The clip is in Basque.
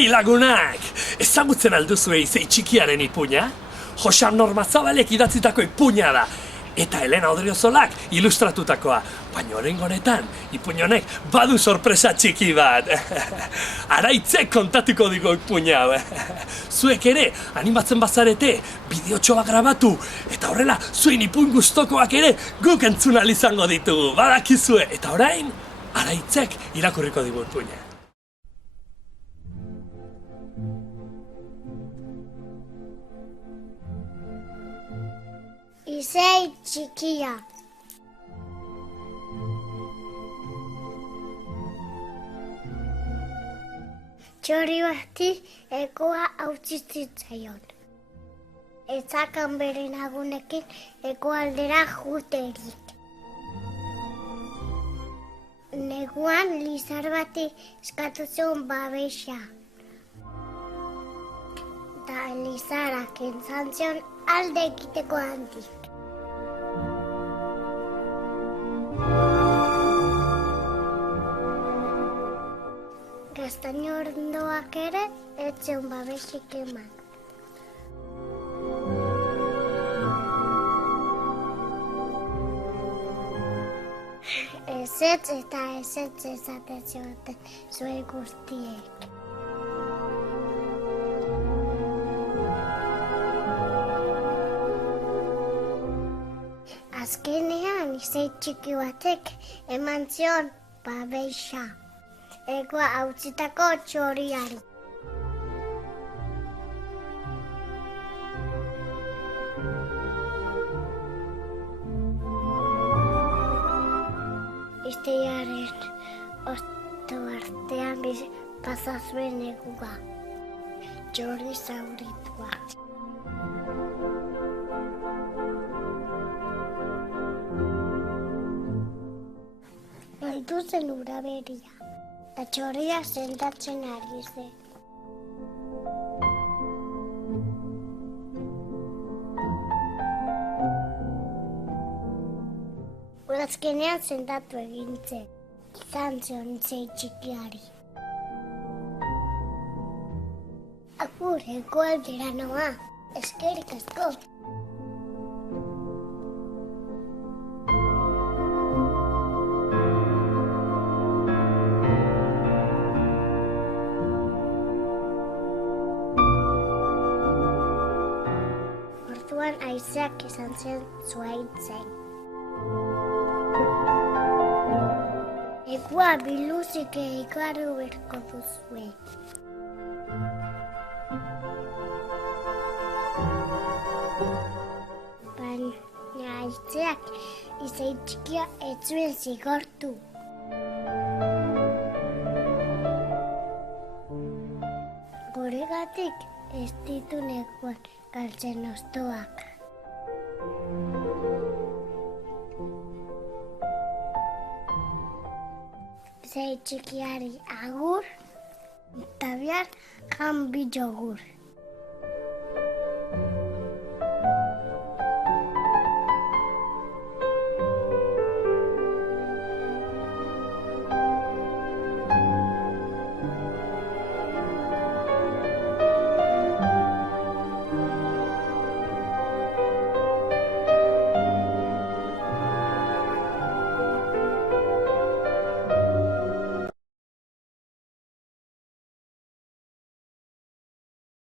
Ei lagunak! Ezagutzen alduzue izei txikiaren ipuina? Joxan Normazabalek idatzitako ipuina da. Eta Elena Odriozolak ilustratutakoa. Baina oraingo honetan, ipuin honek badu sorpresa txiki bat. Araitzek kontatuko digo ipuina. Zuek ere, animatzen bazarete, bideotxoa grabatu. Eta horrela, zuen ipuin gustokoak ere guk entzun ahal izango ditugu. Badakizue. Eta orain, Araitzek irakurriko digu ipuina. Izei txikia. Txori bati ekoa hautsi zitzaion. Etzakan bere lagunekin ekoaldera juterik. Neguan lizar bati eskatu zion babesa. Da lizarak entzan zion alde egiteko handik. Gaztaino ordoak ere ez zion babesik eman. Ezetz eta ezetz esaten zioten zuen guztiek. Azkenean izei txiki batek eman zion babesa. Ekoa hautsitako txoriari. Izteiaren osto artean pasa zuen egua. Txori zauritua. Galdu zen ura beria. Eta txorria sentatzen ari zen. Azkenean sentatu egin zen. Izan zion izei txikiari. Agur, ekoaldera noa. Eskerrik asko. Orduan haizeak izan zen zuhaitzen. Ekua biluzik eikaru berko duzue. Baina haizeak izei txikia ez zuen zigortu. Horregatik ez ditu neguan galtzen ostoak. Izei txikiari agur, eta bihar jan bi jogur.